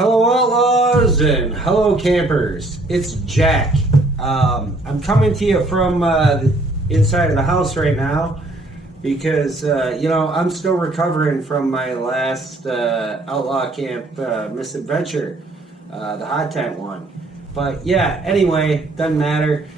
Hello Outlaws and hello campers, it's Jack. I'm coming to you from the inside of the house right now because, I'm still recovering from my last Outlaw Camp misadventure, the hot tent one. But yeah, anyway, doesn't matter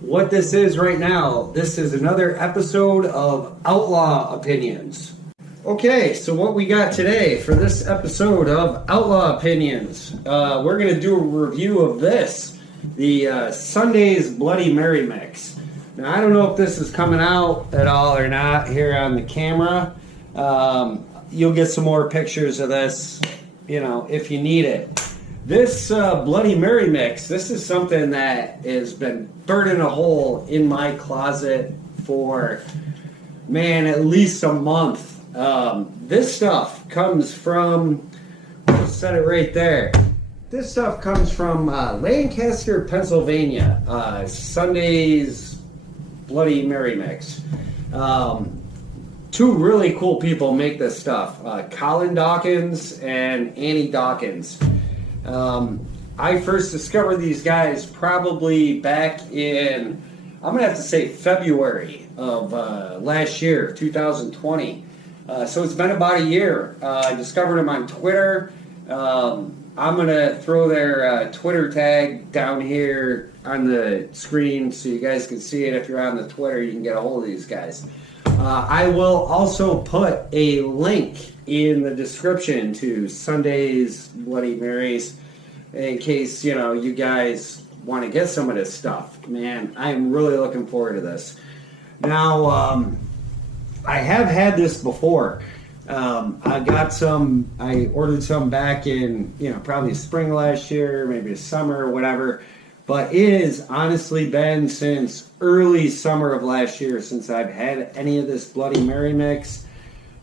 what this is right now. This is another episode of Outlaw Opinions. Okay, so what we got today for this episode of Outlaw Opinions, we're going to do a review of this, the Sunday's Bloody Mary mix. Now, I don't know if this is coming out at all or not here on the camera. You'll get some more pictures of this, if you need it. This Bloody Mary mix, this is something that has been burning a hole in my closet for, at least a month. This stuff comes from, I'll set it right there. This stuff comes from Lancaster, Pennsylvania. Sunday's Bloody Mary mix. Two really cool people make this stuff. Collin Dawkins and Dawkins. I first discovered these guys probably back in, I'm going to have to say February of last year, 2020. So it's been about a year. I discovered them on Twitter. I'm going to throw their Twitter tag down here on the screen so you guys can see it. If you're on the Twitter, you can get a hold of these guys. I will also put a link in the description to Sunday's Bloody Marys in case, you guys want to get some of this stuff. Man, I'm really looking forward to this. Now, I have had this before. I ordered some back in, probably spring last year, maybe summer or whatever. But it has honestly been since early summer of last year since I've had any of this Bloody Mary mix.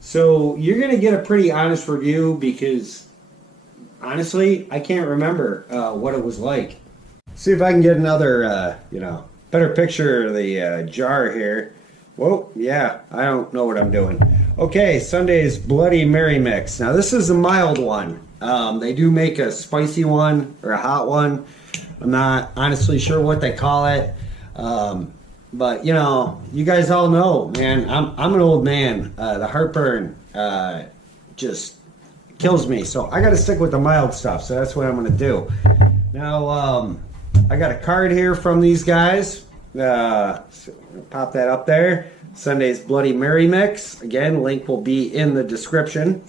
So you're going to get a pretty honest review because, honestly, I can't remember what it was like. See if I can get another, better picture of the jar here. Whoa, yeah, I don't know what I'm doing. Okay, Sunday's Bloody Mary mix. Now, this is a mild one. They do make a spicy one or a hot one. I'm not honestly sure what they call it. But, you guys all know, man, I'm an old man. The heartburn just kills me. So I got to stick with the mild stuff. So that's what I'm going to do. Now, I got a card here from these guys. So pop that up there. Sunday's Bloody Mary mix. Again, link will be in the description.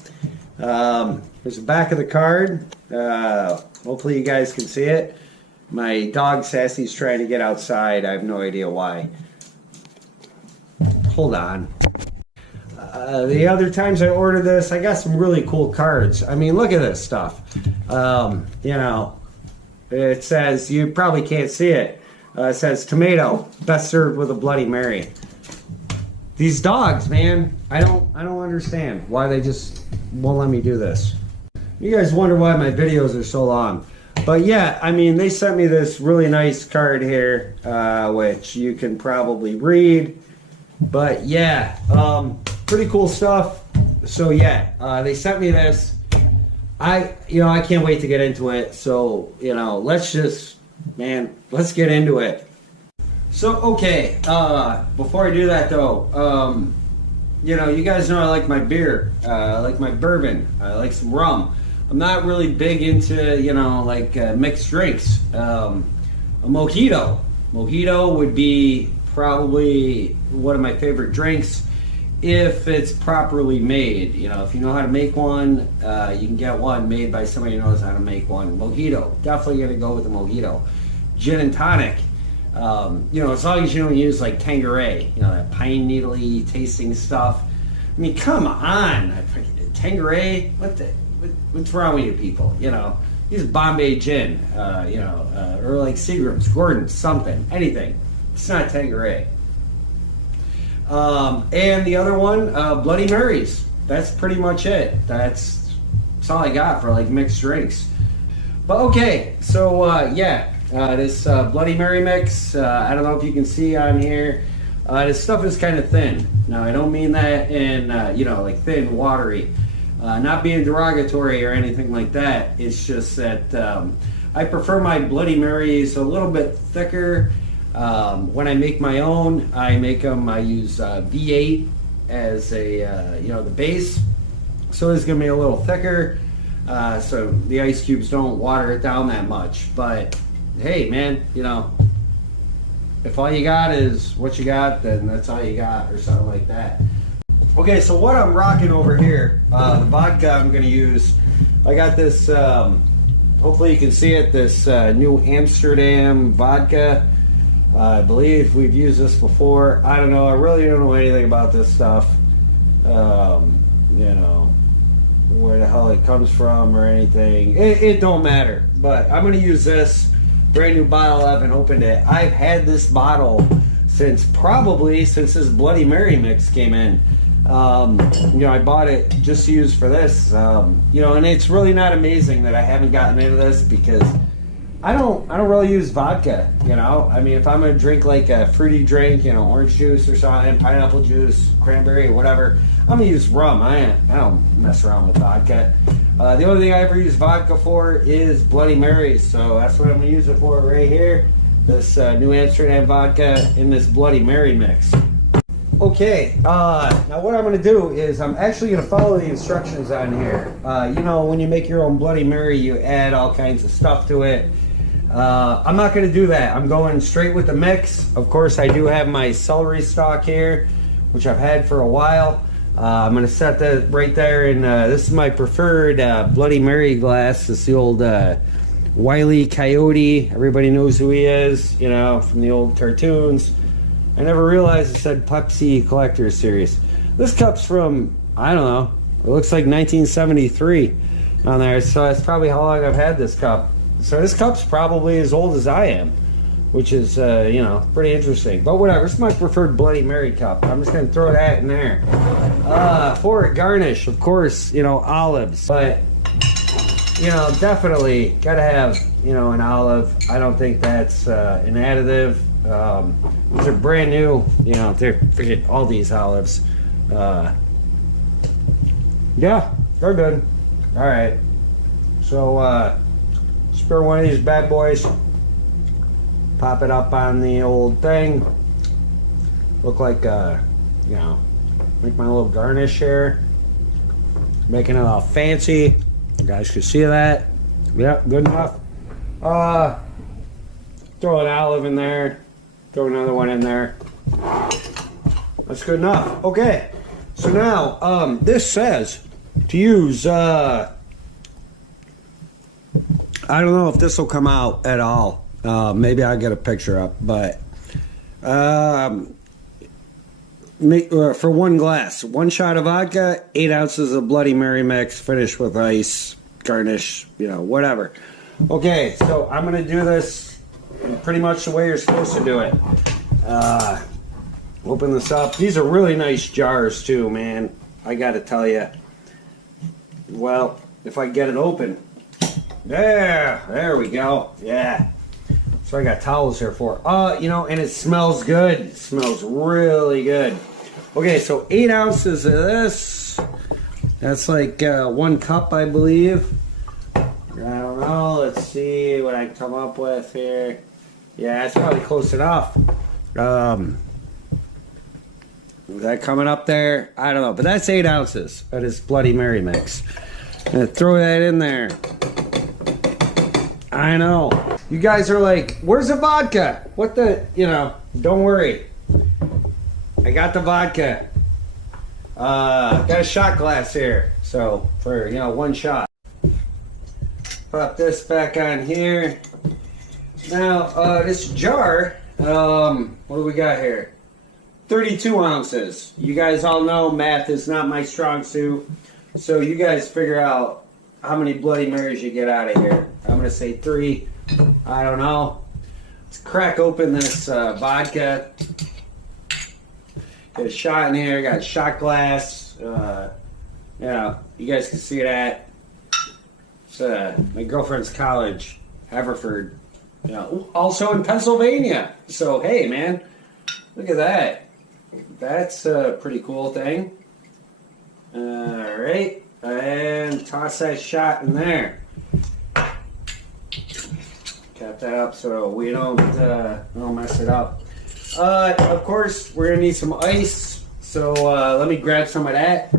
Here's the back of the card. Hopefully you guys can see it. My dog Sassy's trying to get outside. I have no idea why. Hold on. The other times I ordered this, I got some really cool cards. I mean, look at this stuff. It says, you probably can't see it. It says tomato, best served with a Bloody Mary. These dogs, man, I don't understand why they just won't let me do this. You guys wonder why my videos are so long. But yeah, I mean, they sent me this really nice card here, which you can probably read. But yeah, pretty cool stuff. So yeah, they sent me this. I can't wait to get into it. So, let's get into it. So, okay, before I do that, though, you guys know I like my beer. I like my bourbon. I like some rum. I'm not really big into, mixed drinks. A mojito. Mojito would be probably one of my favorite drinks if it's properly made. If you know how to make one, you can get one made by somebody who knows how to make one. Mojito. Definitely going to go with the mojito. Gin and tonic. As long as you don't use like Tanqueray, that pine needle-y tasting stuff. I mean, come on, Tanqueray. What's wrong with you people? Use Bombay gin, or like Seagram's, Gordon's, something, anything. It's not Tanqueray. And the other one, Bloody Marys. That's pretty much it. That's all I got for like mixed drinks. But okay, so this Bloody Mary mix, I don't know if you can see on here, this stuff is kind of thin. Now, I don't mean that in, like thin, watery. Not being derogatory or anything like that. It's just that I prefer my Bloody Marys a little bit thicker. When I make my own, I use V8 as a, the base. So it's going to be a little thicker. So the ice cubes don't water it down that much. But hey, man, if all you got is what you got, then that's all you got, or something like that. Okay, so what I'm rocking over here, the vodka I'm going to use, I got this, hopefully you can see it, this New Amsterdam vodka. I believe we've used this before. I don't know, I really don't know anything about this stuff. Where the hell it comes from or anything. It don't matter. But I'm going to use this brand new bottle. I haven't opened it. I've had this bottle since this Bloody Mary mix came in. I bought it just to use for this. And it's really not amazing that I haven't gotten into this because I don't really use vodka. I mean, if I'm gonna drink like a fruity drink, orange juice or something, pineapple juice, cranberry or whatever, I'm gonna use rum. I don't mess around with vodka. The only thing I ever use vodka for is Bloody Marys, so that's what I'm gonna use it for right here. This New Amsterdam vodka in this Bloody Mary mix. Okay, now what I'm going to do is I'm actually going to follow the instructions on here. When you make your own Bloody Mary, you add all kinds of stuff to it. I'm not going to do that. I'm going straight with the mix. Of course, I do have my celery stalk here, which I've had for a while. I'm going to set that right there, and this is my preferred Bloody Mary glass. It's the old Wile E. Coyote. Everybody knows who he is, from the old cartoons. I never realized it said Pepsi Collector's Series. This cup's from, I don't know, it looks like 1973 on there, so that's probably how long I've had this cup. So this cup's probably as old as I am, which is, pretty interesting. But whatever, it's my preferred Bloody Mary cup. I'm just going to throw that in there. For a garnish, of course, olives. But, definitely got to have, an olive. I don't think that's an additive. These are brand new, forget all these olives. Yeah, they're good. All right, so spare one of these bad boys, pop it up on the old thing. Look like make my little garnish here, making it all fancy. You guys can see that. Yep, good enough. Throw an olive in there. Throw another one in there. That's good enough. Okay. So now, this says to use, I don't know if this will come out at all. Maybe I'll get a picture up. But for one glass, 1 shot of vodka, 8 ounces of Bloody Mary mix, finish with ice, garnish, whatever. Okay, so I'm going to do this pretty much the way you're supposed to do it. Open this up. These are really nice jars too, man. I gotta tell you. Well, if I get it open. There we go. Yeah. So I got towels here for. And it smells good. It smells really good. Okay, so 8 ounces of this. That's like 1 cup, I believe. I don't know. Let's see what I can come up with here. Yeah, it's probably close enough. Is that coming up there? I don't know, but that's 8 ounces of this Bloody Mary mix. And throw that in there. I know. You guys are like, where's the vodka? What the, don't worry. I got the vodka. Got a shot glass here. So, for, 1 shot. Pop this back on here. Now, this jar, what do we got here? 32 ounces. You guys all know math is not my strong suit. So you guys figure out how many Bloody Marys you get out of here. I'm going to say 3. I don't know. Let's crack open this vodka. Get a shot in here. Got a shot glass. You guys can see that. It's my girlfriend's college, Haverford. Also in Pennsylvania. So, hey, man, look at that. That's a pretty cool thing. All right. And toss that shot in there. Cap that up so we don't mess it up. Of course, we're gonna need some ice. So let me grab some of that.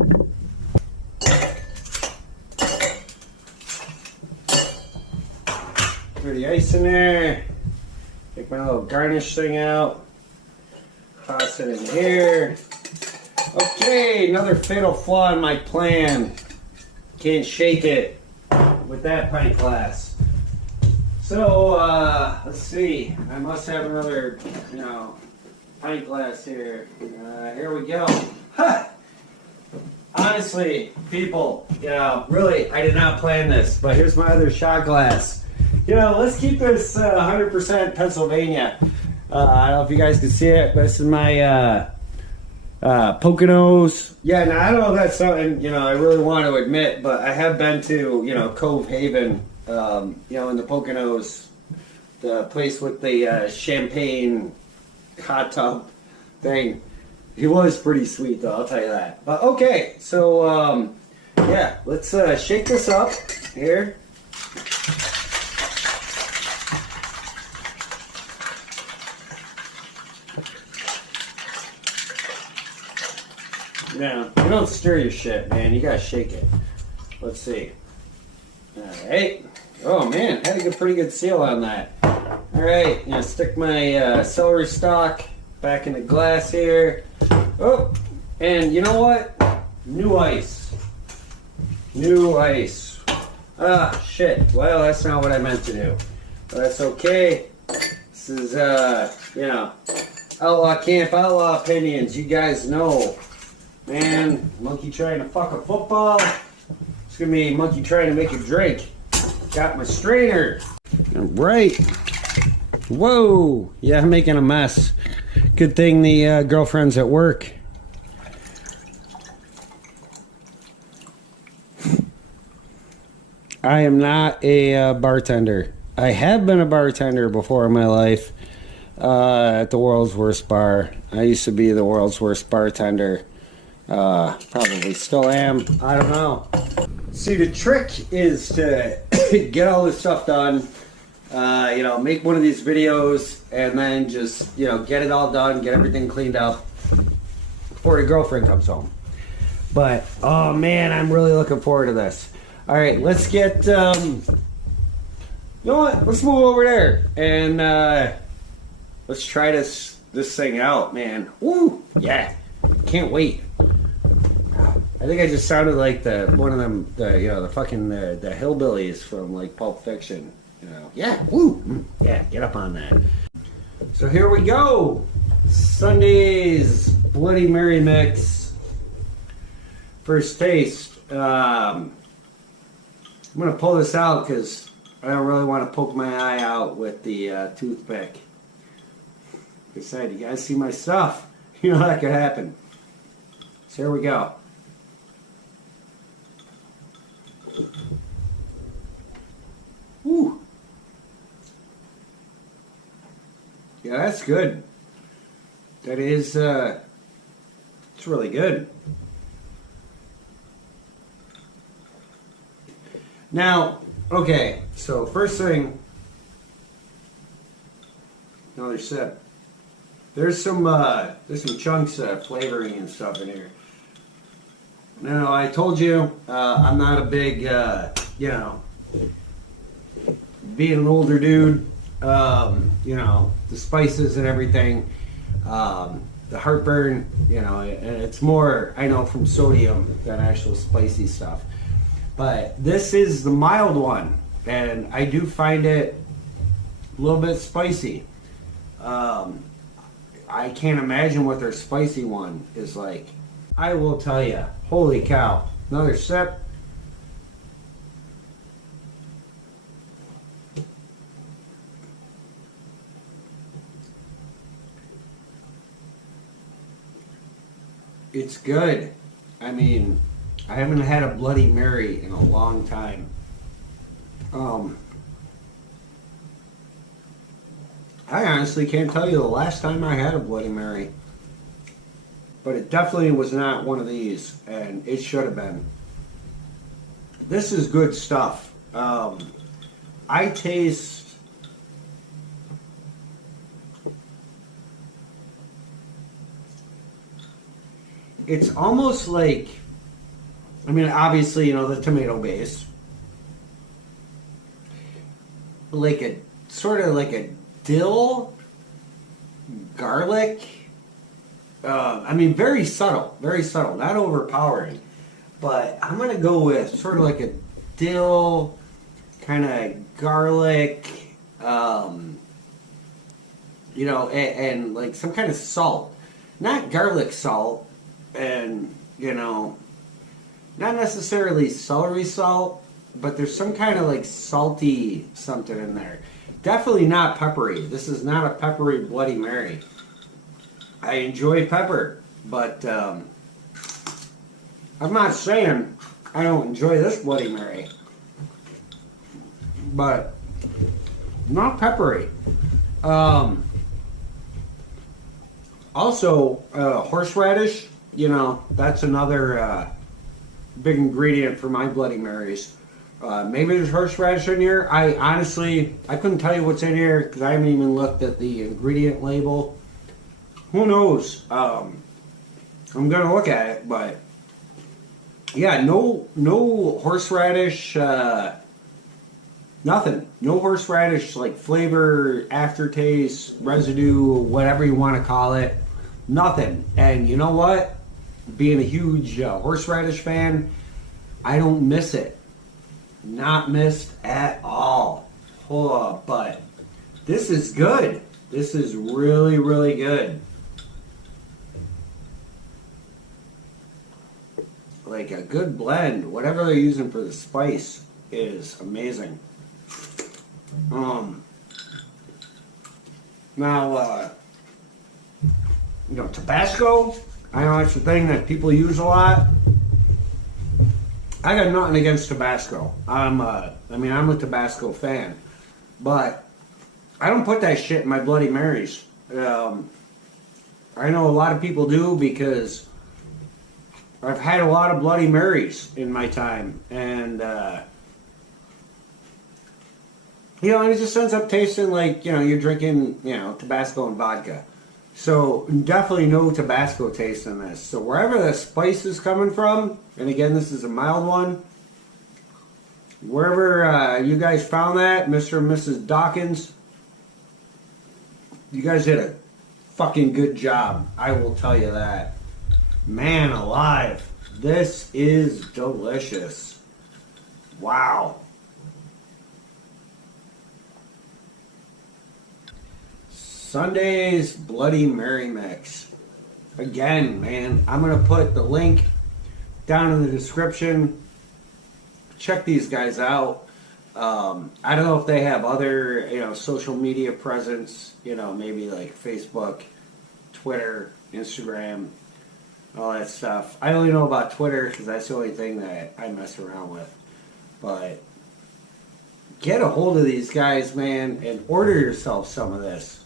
Put the ice in there. Take my little garnish thing out. Toss it in here. Okay, another fatal flaw in my plan. Can't shake it with that pint glass. So, let's see. I must have another, pint glass here. Here we go. Huh. Honestly, people, really, I did not plan this, but here's my other shot glass. Let's keep this 100% Pennsylvania. I don't know if you guys can see it, but this is my Poconos. Yeah, now I don't know if that's something, I really want to admit, but I have been to, Cove Haven, in the Poconos, the place with the champagne hot tub thing. He was pretty sweet, though, I'll tell you that. But okay, so, yeah, let's shake this up here. Now, you don't stir your shit, man. You gotta shake it. Let's see. Alright. Oh, man. Had a pretty good seal on that. Alright. Stick my celery stalk back in the glass here. Oh. And you know what? New ice. New ice. Ah, shit. Well, that's not what I meant to do. But that's okay. This is, Outlaw Camp, Outlaw Opinions. You guys know. Man, monkey trying to fuck a football. It's gonna be monkey trying to make a drink. Got my strainer. All right. Whoa. Yeah, I'm making a mess. Good thing the girlfriend's at work. I am not a bartender. I have been a bartender before in my life at the world's worst bar. I used to be the world's worst bartender. Probably still am. I don't know. See, the trick is to get all this stuff done, make one of these videos and then just, get it all done, get everything cleaned up before your girlfriend comes home. But, oh man, I'm really looking forward to this. All right, let's get, you know what? Let's move over there and let's try this thing out, man. Woo! Yeah, can't wait. I think I just sounded like one of them, the hillbillies from like Pulp Fiction. Yeah, woo, yeah, get up on that. So here we go, Sunday's Bloody Mary mix. First taste. I'm gonna pull this out because I don't really want to poke my eye out with the toothpick. Like I said, you guys see my stuff. You know that could happen. So here we go. Woo. Yeah, that's good. That is, it's really good. Now, okay, so first thing, another sip. There's some chunks of flavoring and stuff in here. Now, I told you, I'm not a big, being an older dude, the spices and everything, the heartburn, and it's more, I know, from sodium than actual spicy stuff. But this is the mild one, and I do find it a little bit spicy. I can't imagine what their spicy one is like. I will tell you, holy cow. Another sip. It's good. I mean, I haven't had a Bloody Mary in a long time. I honestly can't tell you the last time I had a Bloody Mary. But it definitely was not one of these, and it should have been. this is good stuff. I taste it's almost like, I mean, obviously, you know, the tomato base, like a sort of like a dill, garlic. I mean, very subtle, not overpowering. But I'm gonna go with sort of like a dill, kind of garlic, you know, and like some kind of salt, not garlic salt, and you know, not necessarily celery salt, but there's some kind of like salty something in there. Definitely not peppery. This is not a peppery Bloody Mary. I enjoy pepper, but I'm not saying I don't enjoy this Bloody Mary, but not peppery. Also, horseradish, you know, that's another big ingredient for my Bloody Marys. Maybe there's horseradish in here. I honestly, I couldn't tell you what's in here because I haven't even looked at the ingredient label. Who knows? I'm gonna look at it, but yeah, no horseradish, nothing. No horseradish, like flavor, aftertaste, residue, whatever you want to call it. Nothing. And you know what? Being a huge horseradish fan, I don't miss it. Not missed at all. But this is good. This is really, really good. Like a good blend. Whatever they're using for the spice is amazing. Now, you know, Tabasco, I know it's the thing that people use a lot. I got nothing against Tabasco. I'm a Tabasco fan, but I don't put that shit in my Bloody Marys. I know a lot of people do because I've had a lot of Bloody Marys in my time, and you know, it just ends up tasting like, you know, you're drinking, you know, Tabasco and vodka. So definitely no Tabasco taste in this. So wherever the spice is coming from, and again, this is a mild one, wherever you guys found that, Mr. and Mrs. Dawkins, you guys did a fucking good job. I will tell you that. Man alive, this is delicious. Wow. Sunday's Bloody Mary mix. Again, man, I'm going to put the link down in the description. Check these guys out. I don't know if they have other, you know, social media presence, you know, maybe like Facebook, Twitter, Instagram, all that stuff. I only know about Twitter because that's the only thing that I mess around with. But get a hold of these guys, man, and order yourself some of this.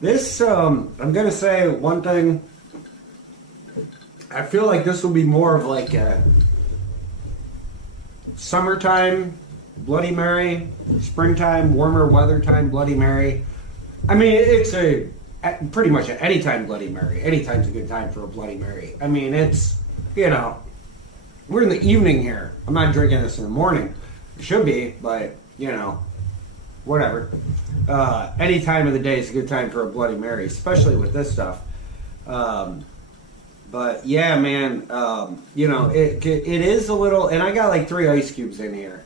This, I'm going to say one thing. I feel like this will be more of like a summertime Bloody Mary, springtime, warmer weather time Bloody Mary. I mean, it's a pretty much an anytime Bloody Mary. Anytime's a good time for a Bloody Mary. I mean, it's, you know, we're in the evening here. I'm not drinking this in the morning. It should be, but, you know, whatever. Any time of the day is a good time for a Bloody Mary, especially with this stuff. But yeah, man, you know, it is a little, and I got like 3 ice cubes in here,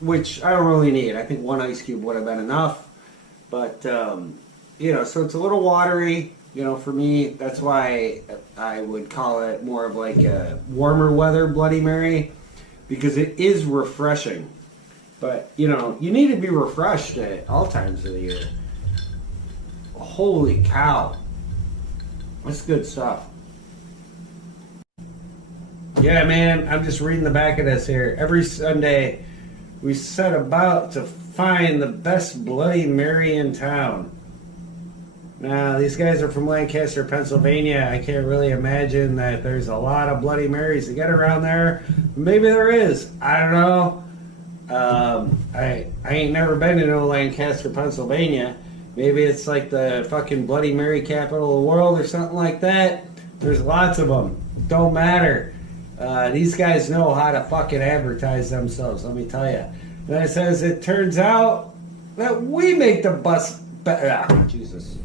which I don't really need. I think 1 ice cube would have been enough. But, you know, so it's a little watery, you know, for me. That's why I would call it more of like a warmer weather Bloody Mary, because it is refreshing. But, you know, you need to be refreshed at all times of the year. Holy cow. That's good stuff. Yeah, man, I'm just reading the back of this here. Every Sunday, we set about to find the best Bloody Mary in town. Now, these guys are from Lancaster, Pennsylvania. I can't really imagine that there's a lot of Bloody Marys to get around there. Maybe there is. I don't know. I ain't never been to no Lancaster, Pennsylvania. Maybe it's like the fucking Bloody Mary capital of the world or something like that. There's lots of them. Don't matter. These guys know how to fucking advertise themselves, let me tell you. Then it says, it turns out that we make the bus... Jesus.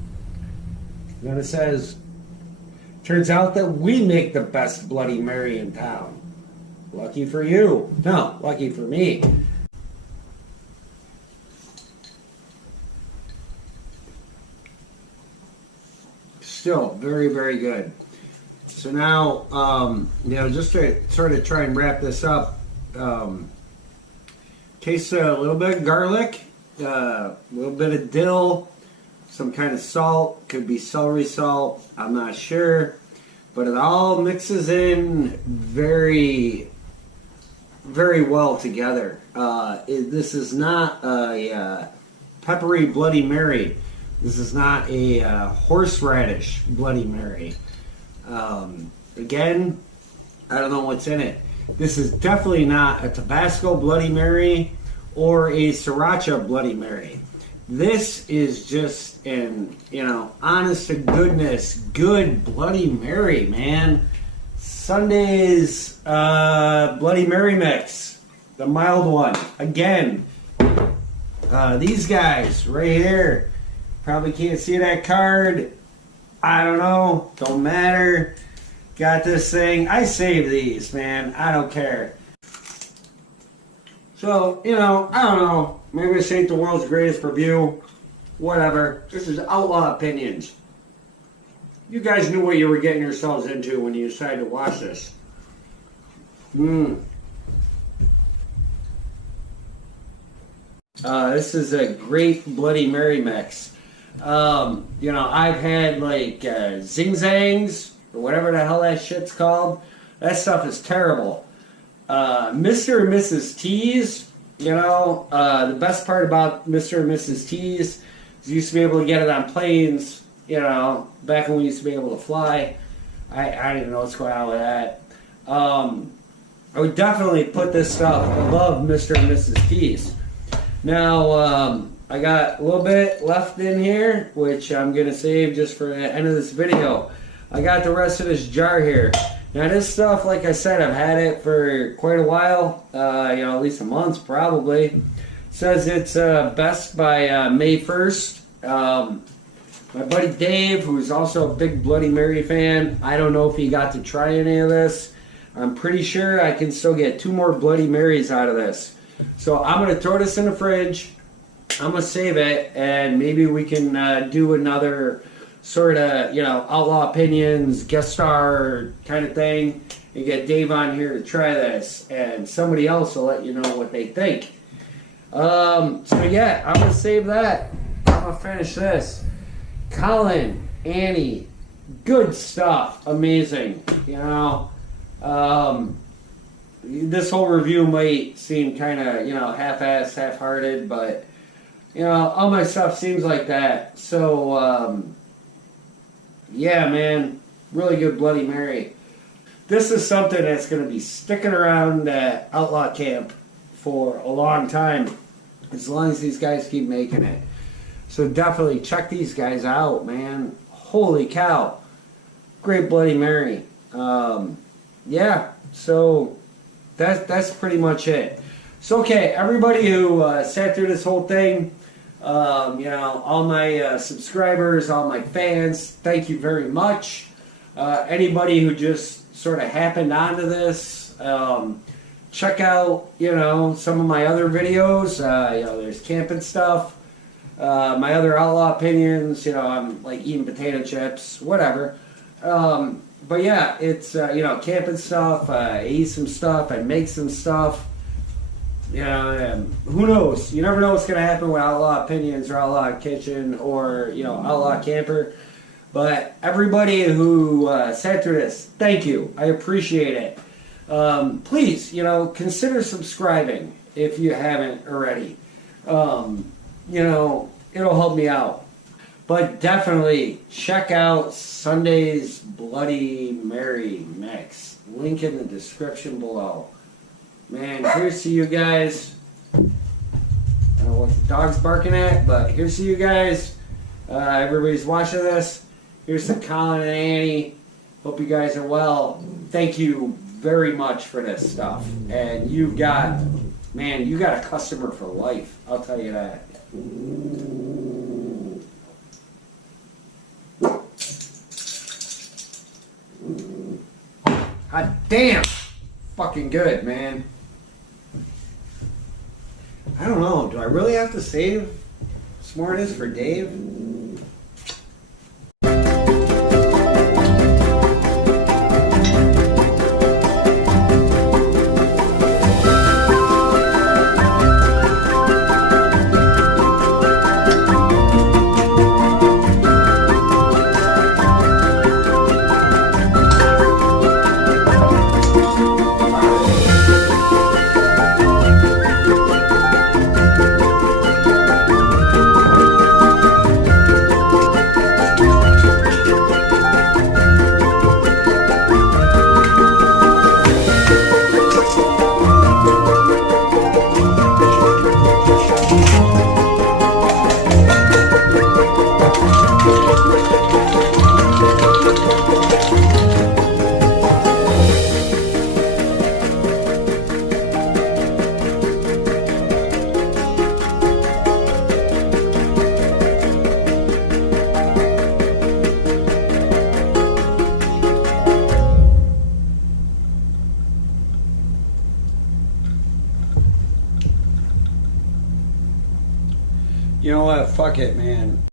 Then it says, turns out that we make the best Bloody Mary in town. Lucky for you. No, lucky for me. Still very, very good. So now, just to sort of try and wrap this up, taste a little bit of garlic, a little bit of dill, some kind of salt, could be celery salt, I'm not sure, but it all mixes in very, very well together. This is not a peppery Bloody Mary. This is not a horseradish Bloody Mary. Again, I don't know what's in it. This is definitely not a Tabasco Bloody Mary or a Sriracha Bloody Mary. This is just an, honest to goodness, good Bloody Mary, man. Sunday's Bloody Mary mix, the mild one. Again, these guys right here, probably can't see that card. I don't know, don't matter. Got this thing. I save these, man. I don't care. So, I don't know. Maybe this ain't the world's greatest review. Whatever. This is Outlaw Opinions. You guys knew what you were getting yourselves into when you decided to watch this. This is a great Bloody Mary mix. I've had like Zing Zangs, or whatever the hell that shit's called. That stuff is terrible. Mr. and Mrs. T's, the best part about Mr. and Mrs. T's is you used to be able to get it on planes, back when we used to be able to fly. I don't even know what's going on with that. I would definitely put this stuff above Mr. and Mrs. T's. Now, I got a little bit left in here, which I'm going to save just for the end of this video. I got the rest of this jar here. Now this stuff, like I said, I've had it for quite a while, at least a month probably. It says it's best by May 1st. My buddy Dave, who's also a big Bloody Mary fan, I don't know if he got to try any of this. I'm pretty sure I can still get 2 more Bloody Marys out of this. So I'm going to throw this in the fridge. I'm going to save it, and maybe we can do another sort of, Outlaw Opinions, guest star kind of thing, and get Dave on here to try this, and somebody else will let you know what they think. So yeah, I'm going to save that. I'm going to finish this. Collin, Annie, good stuff. Amazing. This whole review might seem kind of, half-assed, half-hearted, but, all my stuff seems like that. So, yeah, man, really good Bloody Mary. This is something that's going to be sticking around at Outlaw Camp for a long time, as long as these guys keep making it. So definitely check these guys out, man. Holy cow. Great Bloody Mary. Yeah, so that's pretty much it. So, okay, everybody who sat through this whole thing, all my subscribers, all my fans, thank you very much. Anybody who just sort of happened onto this, check out, some of my other videos. There's camping stuff. My other Outlaw Opinions, I'm like eating potato chips, whatever. But yeah, it's, camping stuff. I eat some stuff. I make some stuff. Who knows? You never know what's going to happen with Outlaw Opinions or Outlaw Kitchen or, Outlaw Camper. But everybody who sat through this, thank you. I appreciate it. Please, consider subscribing if you haven't already. It'll help me out. But definitely check out Sunday's Bloody Mary mix. Link in the description below. Man, here's to you guys. I don't know what the dog's barking at, but here's to you guys. Everybody's watching this. Here's to Collin and Annie. Hope you guys are well. Thank you very much for this stuff. And you got a customer for life. I'll tell you that. God damn. Fucking good, man. I don't know. Do I really have to save Smartest for Dave? You know what? Fuck it, man.